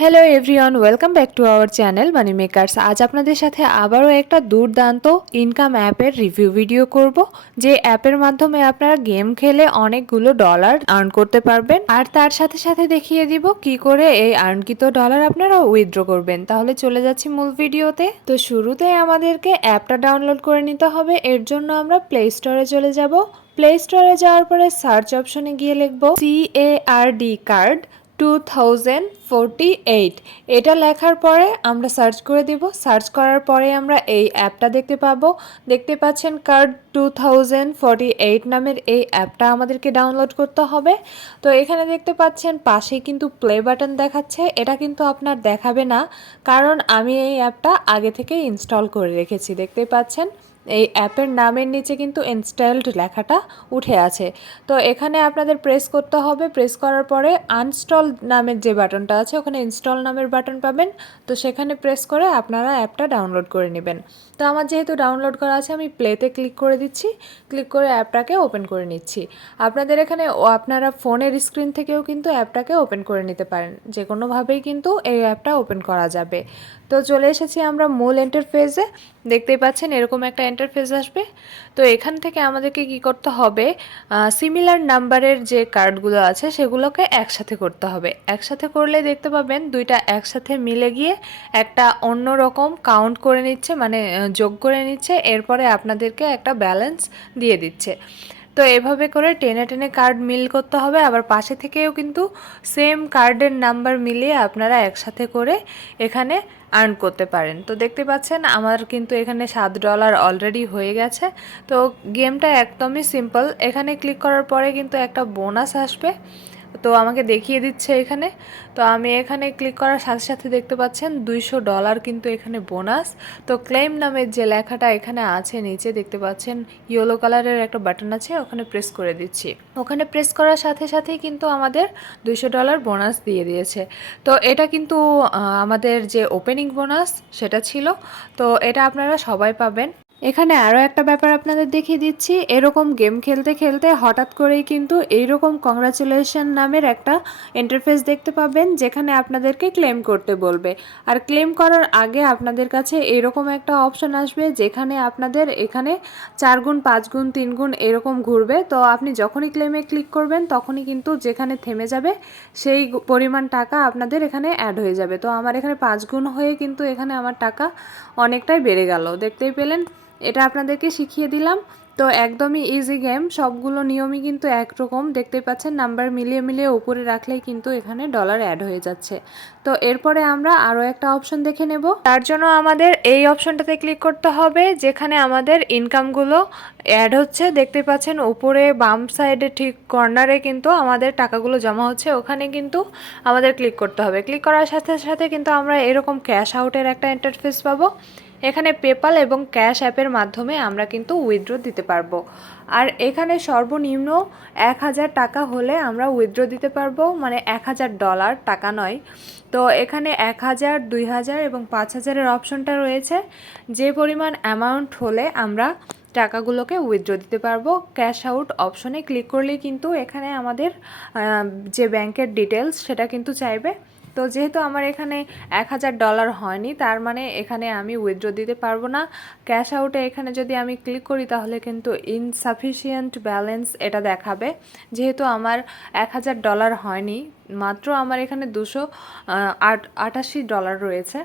Hello everyone, welcome back to our channel money makers. আজ আপনাদের সাথে আবারও একটা দুর্দান্ত ইনকাম অ্যাপের রিভিউ ভিডিও করব, যে অ্যাপের মাধ্যমে আপনারা গেম খেলে অনেকগুলো ডলার আর্ন করতে পারবেন। আর তার সাথে সাথে দেখিয়ে দিব কি করে এই আর্নকৃত ডলার আপনারা উইথড্র করবেন। তাহলে চলে যাচ্ছি মূল ভিডিওতে। তো শুরুতেই আমাদেরকে অ্যাপটা ডাউনলোড করে নিতে হবে। এর জন্য আমরা প্লে স্টোরে চলে যাব। প্লে স্টোরে যাওয়ার পরে সার্চ অপশনে গিয়ে লিখব CARD 2048। এটা লেখার পরে আমরা সার্চ করে দিব। সার্চ করার পরে আমরা এই অ্যাপটা দেখতে পাচ্ছেন কার্ড 2048 নামের এই অ্যাপটা আমাদেরকে ডাউনলোড করতে হবে। তো এখানে দেখতে পাচ্ছেন পাশে কিন্তু প্লে বাটন দেখাচ্ছে। এটা কিন্তু আপনার দেখাবে না, কারণ আমি এই অ্যাপটা আগে থেকে ইনস্টল করে রেখেছি। দেখতে পাচ্ছেন এই অ্যাপের নামের নিচে কিন্তু ইনস্টলড লেখাটা উঠে আছে। তো এখানে আপনাদের প্রেস করতে হবে। প্রেস করার পরে আনস্টল নামের যে বাটনটা আছে, ওখানে ইনস্টল নামের বাটন পাবেন। তো সেখানে প্রেস করে আপনারা অ্যাপটা ডাউনলোড করে নেবেন। তো আমার যেহেতু ডাউনলোড করা আছে, আমি প্লেতে ক্লিক করে দিচ্ছি। ক্লিক করে অ্যাপটাকে ওপেন করে নিচ্ছি। আপনাদের এখানে আপনারা ফোনের স্ক্রিন থেকেও কিন্তু অ্যাপটাকে ওপেন করে নিতে পারেন। যে কোনোভাবেই কিন্তু এই অ্যাপটা ওপেন করা যাবে। তো চলে এসেছি আমরা মূল ইন্টারফেসে। দেখতেই পাচ্ছেন এরকম একটা ইন্টারফেস আসবে। তো এখান থেকে আমাদেরকে কি করতে হবে, সিমিলার নাম্বারের যে কার্ডগুলো আছে সেগুলোকে একসাথে করতে হবে। একসাথে করলে দেখতে পাবেন দুইটা একসাথে মিলে গিয়ে একটা অন্য রকম কাউন্ট করে নিচ্ছে, মানে যোগ করে নিচ্ছে। এরপরে আপনাদেরকে একটা ব্যালেন্স দিয়ে দিচ্ছে। তো এভাবে করে টেনে টেনে কার্ড মিল করতে হবে। আবার পাশে থেকেও কিন্তু সেম কার্ডের নাম্বার মিলিয়ে আপনারা একসাথে করে এখানে আর্ন করতে পারেন। তো দেখতে পাচ্ছেন আমার কিন্তু এখানে $7 অলরেডি হয়ে গেছে। তো গেমটা একদমই সিম্পল। এখানে ক্লিক করার পরে কিন্তু একটা বোনাস আসবে। তো আমাকে দেখিয়ে দিচ্ছে এখানে। তো আমি এখানে ক্লিক করার সাথে সাথে দেখতে পাচ্ছেন $200 কিন্তু এখানে বোনাস। তো ক্লেম নামের যে লেখাটা এখানে আছে নিচে দেখতে পাচ্ছেন ইয়েলো কালারের একটা বাটন আছে, ওখানে প্রেস করে দিচ্ছি। ওখানে প্রেস করার সাথে সাথেই কিন্তু আমাদের $200 বোনাস দিয়ে দিয়েছে। তো এটা কিন্তু আমাদের যে ওপেনিং বোনাস সেটা ছিল। তো এটা আপনারা সবাই পাবেন। এখানে আরও একটা ব্যাপার আপনাদের দেখিয়ে দিচ্ছি। এরকম গেম খেলতে খেলতে হঠাৎ করেই কিন্তু এইরকম কংগ্রাচুলেশন নামের একটা ইন্টারফেস দেখতে পাবেন, যেখানে আপনাদেরকে ক্লেম করতে বলবে। আর ক্লেম করার আগে আপনাদের কাছে এরকম একটা অপশন আসবে, যেখানে আপনাদের এখানে 4 গুণ 5 গুণ 3 গুণ এরকম ঘুরবে। তো আপনি যখনই ক্লেমে ক্লিক করবেন তখনই কিন্তু যেখানে থেমে যাবে সেই পরিমাণ টাকা আপনাদের এখানে অ্যাড হয়ে যাবে। তো আমার এখানে 5 গুণ হয়ে কিন্তু এখানে আমার টাকা অনেকটাই বেড়ে গেল, দেখতেই পেলেন। এটা আপনাদেরকে শিখিয়ে দিলাম। তো একদমই ইজি গেম, সবগুলো নিয়মই কিন্তু একরকম। দেখতেই পাচ্ছেন নাম্বার মিলিয়ে মিলিয়ে উপরে রাখলেই কিন্তু এখানে ডলার অ্যাড হয়ে যাচ্ছে। তো এরপরে আমরা আরও একটা অপশন দেখে নেব। তার জন্য আমাদের এই অপশনটাতে ক্লিক করতে হবে, যেখানে আমাদের ইনকামগুলো অ্যাড হচ্ছে। দেখতে পাচ্ছেন উপরে বাম সাইডে ঠিক কর্নারে কিন্তু আমাদের টাকাগুলো জমা হচ্ছে, ওখানে কিন্তু আমাদের ক্লিক করতে হবে। ক্লিক করার সাথে সাথে কিন্তু আমরা এরকম ক্যাশ আউটের একটা ইন্টারফেস পাবো। এখানে পেপাল এবং ক্যাশ অ্যাপের মাধ্যমে আমরা কিন্তু উইথড্র দিতে পারবো। আর এখানে সর্বনিম্ন 1000 টাকা হলে আমরা উইথড্র দিতে পারবো, মানে $1000, টাকা নয়। তো এখানে 1000, 2000 এবং 5000-এর অপশনটা রয়েছে। যে পরিমাণ অ্যামাউন্ট হলে আমরা টাকাগুলোকে উইথড্র দিতে পারবো। ক্যাশ আউট অপশনে ক্লিক করলেই কিন্তু এখানে আমাদের যে ব্যাংকের ডিটেলস সেটা কিন্তু চাইবে। তো যেহেতু আমার এখানে $1000 হয়নি, তার মানে এখানে আমি উইথড্র দিতে পারবো না। ক্যাশ আউটে এখানে যদি আমি ক্লিক করি তাহলে কিন্তু ইনসাফিসিয়েন্ট ব্যালেন্স এটা দেখাবে। যেহেতু আমার $1000 হয়নি, মাত্র আমার এখানে $288 রয়েছে।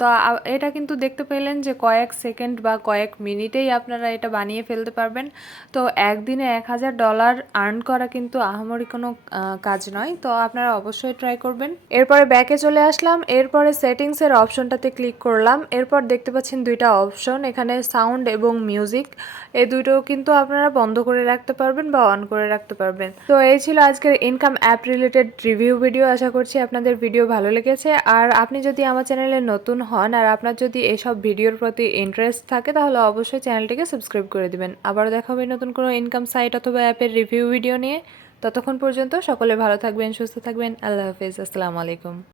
তো এটা কিন্তু দেখতে পেলেন যে কয়েক সেকেন্ড বা কয়েক মিনিটেই আপনারা এটা বানিয়ে ফেলতে পারবেন। তো একদিনে $1000 আর্ন করা কিন্তু আহামরি কোনো কাজ নয়। তো আপনারা অবশ্যই ট্রাই করবেন। এরপরে ব্যাকে চলে আসলাম। এরপরে সেটিংসের অপশনটাতে ক্লিক করলাম। এরপর দেখতে পাচ্ছেন দুইটা অপশন, এখানে সাউন্ড এবং মিউজিক, এই দুটো কিন্তু আপনারা বন্ধ করে রাখতে পারবেন বা অন করে রাখতে পারবেন। তো এই ছিল আজকের income app related review video. আশা করছি আপনাদের ভিডিও ভালো লেগেছে। আর আপনি যদি আমার চ্যানেলে নতুন হন আর আপনার যদি এসব ভিডিওর প্রতি ইন্টারেস্ট থাকে, তাহলে অবশ্যই চ্যানেলটিকে সাবস্ক্রাইব করে দিবেন। আবারও দেখা হবে নতুন কোনো ইনকাম সাইট অথবা অ্যাপের রিভিউ ভিডিও নিয়ে। ততক্ষণ পর্যন্ত সকলে ভালো থাকবেন, সুস্থ থাকবেন। আল্লাহ হাফেজ, আসসালামু আলাইকুম।